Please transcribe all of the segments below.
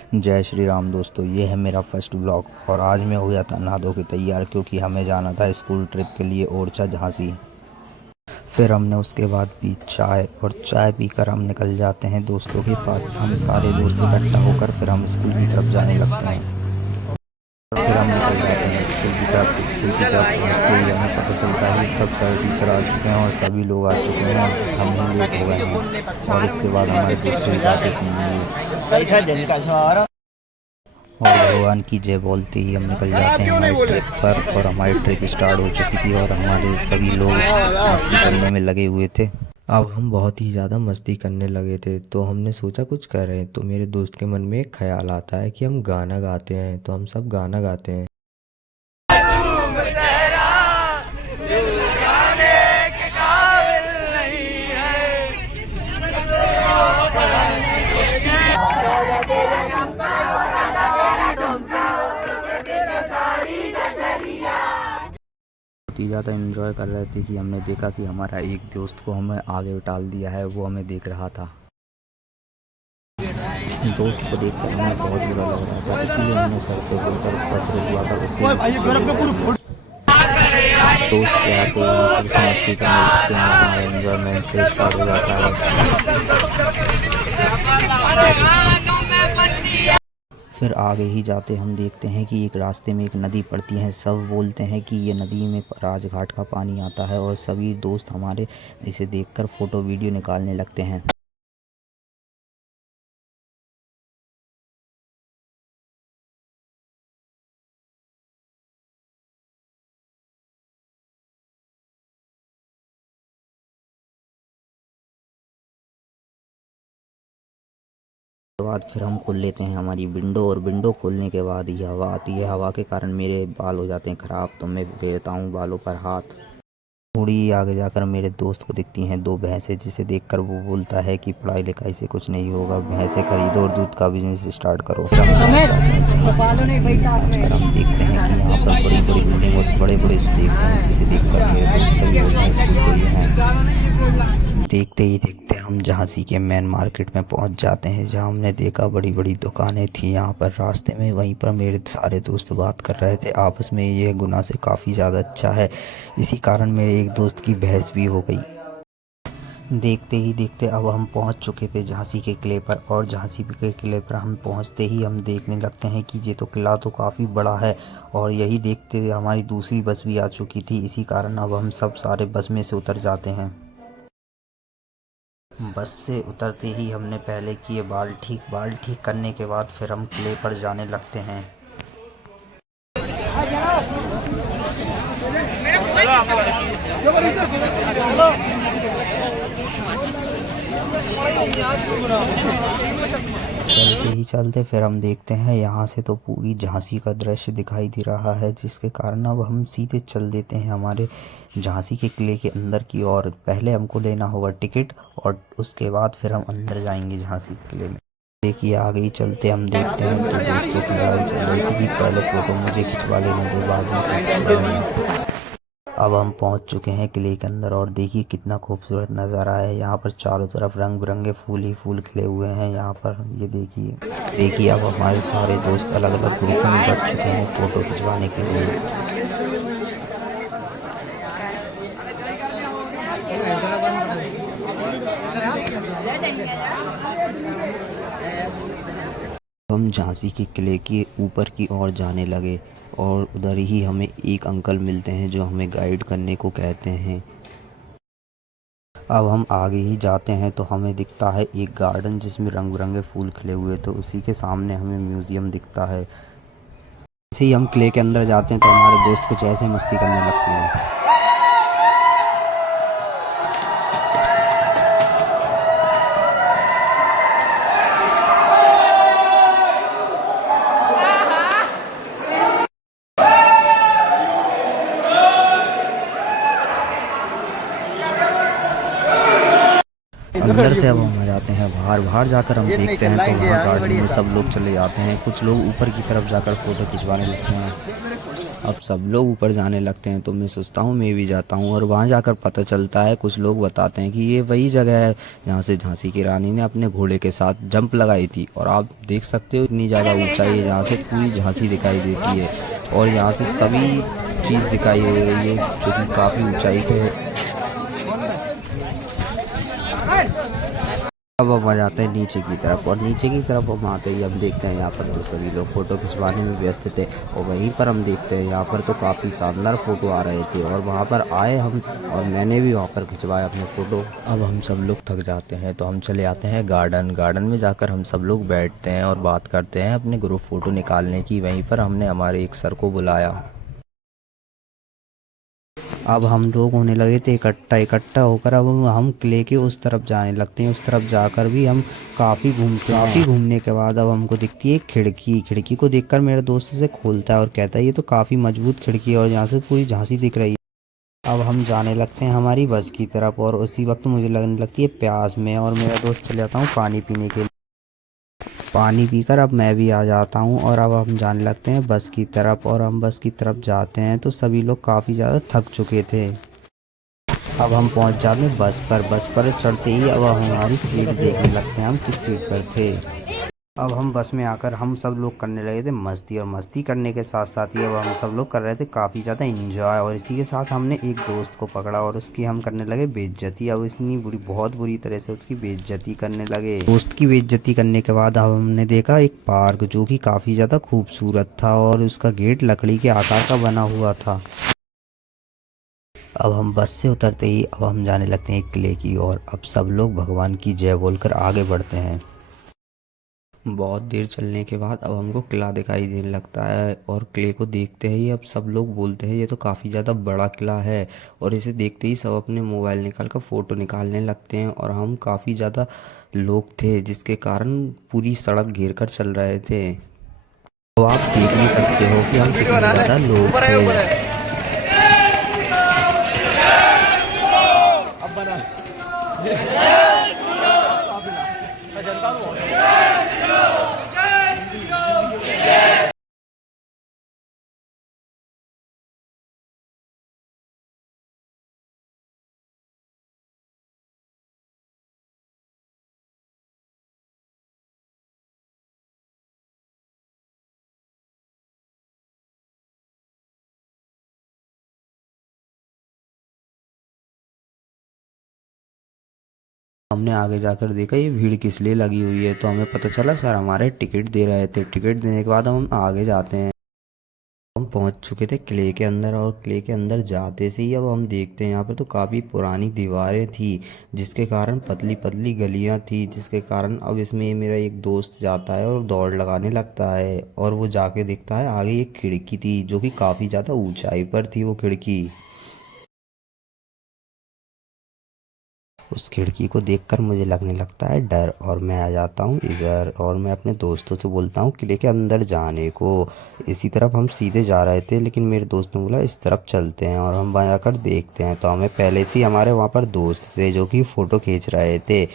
जय श्री राम दोस्तों, ये है मेरा फर्स्ट ब्लॉग और आज मैं हो गया था नहा धो के तैयार क्योंकि हमें जाना था स्कूल ट्रिप के लिए ओरछा झांसी। फिर हमने उसके बाद पी चाय और चाय पीकर हम निकल जाते हैं दोस्तों के पास। हम सारे दोस्त इकट्ठा होकर फिर हम स्कूल की तरफ जाने लगते हैं और फिर हम निकल जाते हैं स्कूल की तरफ। स्कूल की तरफ पहुँचते ही हमें पता चलता है सब सारे टीचर आ चुके हैं और सभी लोग आ चुके हैं। हम ही लेट हो गए हैं और इसके बाद हमारे दोस्तों की बातें सुनिए और भगवान की जय बोलते ही हम निकल जाते हैं हमारी ट्रिप पर। और हमारी ट्रिप स्टार्ट हो चुकी थी और हमारे सभी लोग मस्ती करने में लगे हुए थे। अब हम बहुत ही ज़्यादा मस्ती करने लगे थे तो हमने सोचा कुछ कर रहे हैं, तो मेरे दोस्त के मन में एक ख्याल आता है कि हम गाना गाते हैं। तो हम सब गाना गाते हैं। बहुत ही ज़्यादा एंजॉय कर रहे थे कि हमने देखा कि हमारा एक दोस्त को हमें आगे टाल दिया है, वो हमें देख रहा था। दोस्त को देखकर हमें बहुत बुरा लग रहा था, इसीलिए हमने सर से बोलकर बस रुकवाकर उसे दोस्त के आते ही फिर से मस्ती करने लगते हैं। हमारा एंजॉयमेंट फिर स्टार्ट हो जाता है। फिर आगे ही जाते हम देखते हैं कि एक रास्ते में एक नदी पड़ती है। सब बोलते हैं कि ये नदी में राजघाट का पानी आता है और सभी दोस्त हमारे इसे देखकर फ़ोटो वीडियो निकालने लगते हैं। उसके बाद फिर हम खोल लेते हैं हमारी विंडो और विंडो खोलने के बाद ही हवा आती है। हवा के कारण मेरे बाल हो जाते हैं ख़राब, तो मैं फेरता हूँ बालों पर हाथ। थोड़ी आगे जाकर मेरे दोस्त को दिखती हैं दो भैंसें, जिसे देखकर वो बोलता है कि पढ़ाई लिखाई से कुछ नहीं होगा, भैंसें खरीदो और दूध का बिजनेस स्टार्ट करो। फिर हम देखते हैं कि यहाँ पर बड़ी बड़ी बिल्डिंग और बड़े बड़े देखते हैं, जिसे देखकर मेरे दोस्त सभी बोलते हैं स्कूल तो ये हैं। देखते ही देखते हम झांसी के मेन मार्केट में पहुंच जाते हैं, जहां हमने देखा बड़ी बड़ी दुकानें थी यहाँ पर रास्ते में। वहीं पर मेरे सारे दोस्त बात कर रहे थे आपस में, ये गुना से काफ़ी ज़्यादा अच्छा है। इसी कारण मेरे एक दोस्त की बहस भी हो गई। देखते ही देखते अब हम पहुंच चुके थे झांसी के किले पर और झांसी के किले पर हम पहुंचते ही हम देखने लगते हैं कि ये तो किला तो काफ़ी बड़ा है। और यही देखते हमारी दूसरी बस भी आ चुकी थी, इसी कारण अब हम सब सारे बस में से उतर जाते हैं। बस से उतरते ही हमने पहले किए बाल ठीक करने के बाद फिर हम किले पर जाने लगते हैं। चलते ही चलते फिर हम देखते हैं यहाँ से तो पूरी झांसी का दृश्य दिखाई दे रहा है, जिसके कारण अब हम सीधे चल देते हैं हमारे झांसी के किले के अंदर की ओर। पहले हमको लेना होगा टिकट और उसके बाद फिर हम अंदर जाएंगे झांसी के किले में। देखिए आगे ही चलते हम देखते हैं तो दोस्तों की लड़ाई चल रही थी कि पहले फ़ोटो मुझे खिंचवा लेने दो, बाद में। अब हम पहुंच चुके हैं किले के अंदर और देखिए कितना खूबसूरत नज़ारा है। यहाँ पर चारों तरफ रंग बिरंगे फूल ही फूल खिले हुए हैं। यहाँ पर ये देखिए अब हमारे सारे दोस्त अलग अलग ग्रुप में बट चुके हैं फ़ोटो खिंचवाने के लिए। हम झांसी के किले के ऊपर की ओर जाने लगे और उधर ही हमें एक अंकल मिलते हैं जो हमें गाइड करने को कहते हैं। अब हम आगे ही जाते हैं तो हमें दिखता है एक गार्डन जिसमें रंग बिरंगे फूल खिले हुए, तो उसी के सामने हमें म्यूज़ियम दिखता है। जैसे ही हम किले के अंदर जाते हैं तो हमारे दोस्त कुछ ऐसे मस्ती करने लगते हैं। अंदर से अब हम आ जाते हैं बाहर जाकर हम देखते हैं तो वहाँ गार्डन में सब लोग चले जाते हैं, कुछ लोग ऊपर की तरफ जाकर फ़ोटो खिंचवाने लगते हैं। अब सब लोग ऊपर जाने लगते हैं तो मैं सोचता हूँ मैं भी जाता हूँ, और वहाँ जाकर पता चलता है, कुछ लोग बताते हैं कि ये वही जगह है जहाँ से झांसी की रानी ने अपने घोड़े के साथ जंप लगाई थी। और आप देख सकते हो इतनी ज़्यादा ऊंचाई है जहाँ से पूरी झांसी दिखाई देती है, और यहाँ से सभी चीज़ दिखाई दे रही है जो कि काफ़ी ऊंचाई पे है। अब हम आ जाते हैं नीचे की तरफ, और नीचे की तरफ हम आते ही हम देखते हैं यहाँ पर तो सभी लोग फ़ोटो खिंचवाने में व्यस्त थे, और वहीं पर हम देखते हैं यहाँ पर तो काफ़ी शानदार फ़ोटो आ रहे थे, और वहाँ पर आए हम और मैंने भी वहाँ पर खिंचवाए अपने फ़ोटो। अब हम सब लोग थक जाते हैं तो हम चले आते हैं गार्डन में जाकर हम सब लोग बैठते हैं और बात करते हैं अपने ग्रुप फ़ोटो निकालने की। वहीं पर हमने हमारे एक सर को बुलाया। अब हम लोग होने लगे थे इकट्ठा होकर, अब हम किले के उस तरफ जाने लगते हैं। उस तरफ जाकर भी हम काफ़ी घूमते हैं। काफ़ी घूमने के बाद अब हमको दिखती है एक खिड़की को देखकर मेरा दोस्त इसे खोलता है और कहता है ये तो काफ़ी मजबूत खिड़की है और यहाँ से पूरी झांसी दिख रही है। अब हम जाने लगते हैं हमारी बस की तरफ, और उसी वक्त मुझे लगने लगती है प्यास में, और मेरा दोस्त चले जाता हूँ पानी पीने के लिए। पानी पीकर अब मैं भी आ जाता हूँ, और अब हम जाने लगते हैं बस की तरफ, और हम बस की तरफ जाते हैं तो सभी लोग काफ़ी ज़्यादा थक चुके थे। अब हम पहुंच जाते हैं बस पर चढ़ते ही अब हम हमारी सीट देखने लगते हैं, हम किस सीट पर थे। अब हम बस में आकर हम सब लोग करने लगे थे मस्ती, और मस्ती करने के साथ साथ ही अब हम सब लोग कर रहे थे काफ़ी ज़्यादा एंजॉय, और इसी के साथ हमने एक दोस्त को पकड़ा और उसकी हम करने लगे बेइज्जती। अब इतनी बहुत बुरी तरह से उसकी बेइज्जती करने लगे। दोस्त की बेइज्जती करने के बाद अब हमने देखा एक पार्क जो कि काफ़ी ज़्यादा खूबसूरत था, और उसका गेट लकड़ी के आकार का बना हुआ था। अब हम बस से उतरते ही अब हम जाने लगते हैं एक किले की ओर। अब सब लोग भगवान की जय बोलकर आगे बढ़ते हैं। बहुत देर चलने के बाद अब हमको किला दिखाई देने लगता है, और किले को देखते ही अब सब लोग बोलते हैं ये तो काफ़ी ज़्यादा बड़ा किला है, और इसे देखते ही सब अपने मोबाइल निकाल कर फ़ोटो निकालने लगते हैं। और हम काफ़ी ज़्यादा लोग थे जिसके कारण पूरी सड़क घेर कर चल रहे थे। तो आप देख भी सकते हो कि हम कितने ज़्यादा लोग थे। हमने आगे जाकर देखा ये भीड़ किस लिए लगी हुई है, तो हमें पता चला सर हमारे टिकट दे रहे थे। टिकट देने के बाद हम आगे जाते हैं। हम पहुंच चुके थे किले के अंदर, और किले के अंदर जाते से ही अब हम देखते हैं यहाँ पर तो काफ़ी पुरानी दीवारें थी, जिसके कारण पतली पतली गलियां थी, जिसके कारण अब इसमें मेरा एक दोस्त जाता है और दौड़ लगाने लगता है, और वो जाके देखता है आगे एक खिड़की थी जो कि काफ़ी ज़्यादा ऊंचाई पर थी वो खिड़की। उस खिड़की को देखकर मुझे लगने लगता है डर, और मैं आ जाता हूँ इधर, और मैं अपने दोस्तों से बोलता हूँ किले के अंदर जाने को। इसी तरफ हम सीधे जा रहे थे, लेकिन मेरे दोस्त ने बोला इस तरफ चलते हैं, और हम वहाँ जाकर देखते हैं तो हमें पहले से ही हमारे वहाँ पर दोस्त थे जो कि फ़ोटो खींच रहे थे।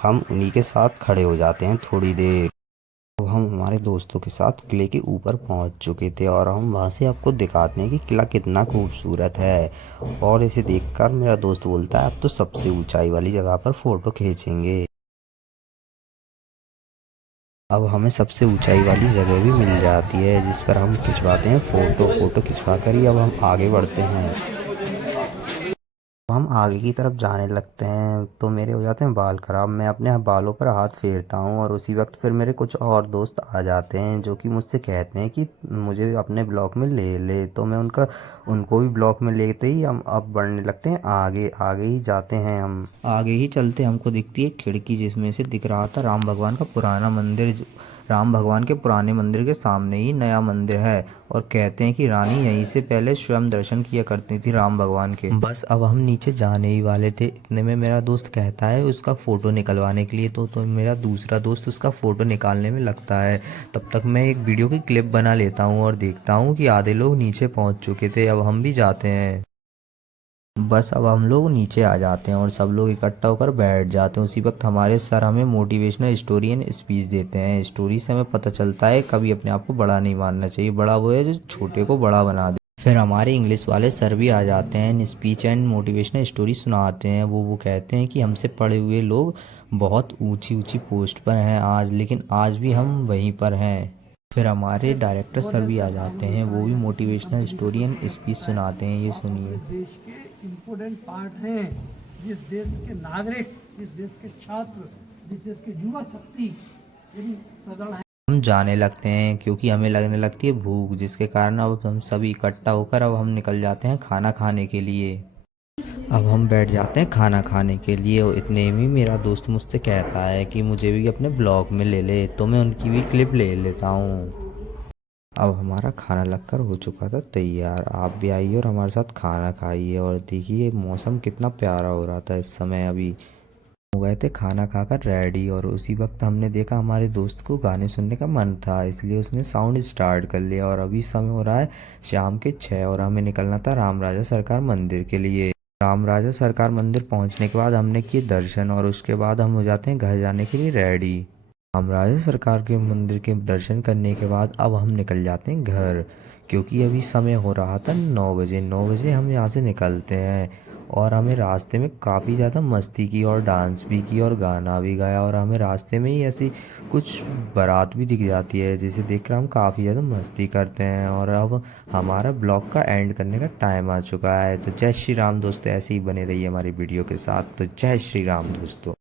हम उन्हीं के साथ खड़े हो जाते हैं थोड़ी देर। तो हम हमारे दोस्तों के साथ किले के ऊपर पहुंच चुके थे, और हम वहां से आपको दिखाते हैं कि किला कितना खूबसूरत है। और इसे देखकर मेरा दोस्त बोलता है अब तो सबसे ऊंचाई वाली जगह पर फ़ोटो खींचेंगे। अब हमें सबसे ऊंचाई वाली जगह भी मिल जाती है जिस पर हम खिंचवाते हैं फ़ोटो खिंचवा कर ही अब हम आगे बढ़ते हैं। हम आगे की तरफ जाने लगते हैं तो मेरे हो जाते हैं बाल खराब। मैं अपने बालों पर हाथ फेरता हूँ, और उसी वक्त फिर मेरे कुछ और दोस्त आ जाते हैं जो कि मुझसे कहते हैं कि मुझे अपने ब्लॉक में ले ले। तो मैं उनको भी ब्लॉक में लेते ही हम अब बढ़ने लगते हैं आगे। आगे ही जाते हैं, हम आगे ही चलते हमको दिखती है खिड़की जिसमें से दिख रहा था राम भगवान का पुराना मंदिर। राम भगवान के पुराने मंदिर के सामने ही नया मंदिर है, और कहते हैं कि रानी यहीं से पहले स्वयं दर्शन किया करती थी राम भगवान के। बस अब हम नीचे जाने ही वाले थे, इतने में मेरा दोस्त कहता है उसका फ़ोटो निकलवाने के लिए। तो मेरा दूसरा दोस्त उसका फ़ोटो निकालने में लगता है। तब तक मैं एक वीडियो की क्लिप बना लेता हूँ और देखता हूँ कि आधे लोग नीचे पहुँच चुके थे। अब हम भी जाते हैं। बस अब हम लोग नीचे आ जाते हैं और सब लोग इकट्ठा होकर बैठ जाते हैं। उसी वक्त हमारे सर हमें मोटिवेशनल स्टोरी एंड स्पीच देते हैं। स्टोरी से हमें पता चलता है कभी अपने आप को बड़ा नहीं मानना चाहिए। बड़ा वो है जो छोटे को बड़ा बना दे। फिर हमारे इंग्लिश वाले सर भी आ जाते हैं, स्पीच एंड मोटिवेशनल स्टोरी सुनाते हैं। वो कहते हैं कि हमसे पढ़े हुए लोग बहुत ऊंची ऊंची पोस्ट पर हैं आज, लेकिन आज भी हम वहीं पर हैं। फिर हमारे डायरेक्टर सर भी आ जाते हैं, वो भी मोटिवेशनल स्टोरी एंड स्पीच सुनाते हैं। ये सुनिए। देश के इम्पोर्टेंट पार्ट हैं, जिस देश के नागरिक, जिस देश के छात्र, जिस देश के युवा शक्ति यदि सदृढ़ है। हम जाने लगते हैं क्योंकि हमें लगने लगती है भूख, जिसके कारण अब हम सभी इकट्ठा होकर अब हम निकल जाते हैं खाना खाने के लिए। अब हम बैठ जाते हैं खाना खाने के लिए और इतने में मेरा दोस्त मुझसे कहता है कि मुझे भी अपने ब्लॉग में ले ले, तो मैं उनकी भी क्लिप ले लेता हूँ। अब हमारा खाना लगकर हो चुका था तैयार। आप भी आइए और हमारे साथ खाना खाइए और देखिए मौसम कितना प्यारा हो रहा था इस समय। अभी हो गए थे खाना खाकर रेडी और उसी वक्त हमने देखा हमारे दोस्त को गाने सुनने का मन था, इसलिए उसने साउंड स्टार्ट कर लिया। और अभी समय हो रहा है शाम के 6 और हमें निकलना था राम राजा सरकार मंदिर के लिए। राम राजा सरकार मंदिर पहुंचने के बाद हमने किए दर्शन और उसके बाद हम हो जाते हैं घर जाने के लिए रेडी। राम राजा सरकार के मंदिर के दर्शन करने के बाद अब हम निकल जाते हैं घर, क्योंकि अभी समय हो रहा था 9 बजे। 9 बजे हम यहाँ से निकलते हैं और हमें रास्ते में काफ़ी ज़्यादा मस्ती की और डांस भी की और गाना भी गाया। और हमें रास्ते में ही ऐसी कुछ बारात भी दिख जाती है जिसे देखकर हम काफ़ी ज़्यादा मस्ती करते हैं। और अब हमारा ब्लॉग का एंड करने का टाइम आ चुका है। तो जय श्री राम दोस्तों, ऐसे ही बने रहिए हमारी वीडियो के साथ। तो जय श्री राम दोस्तों।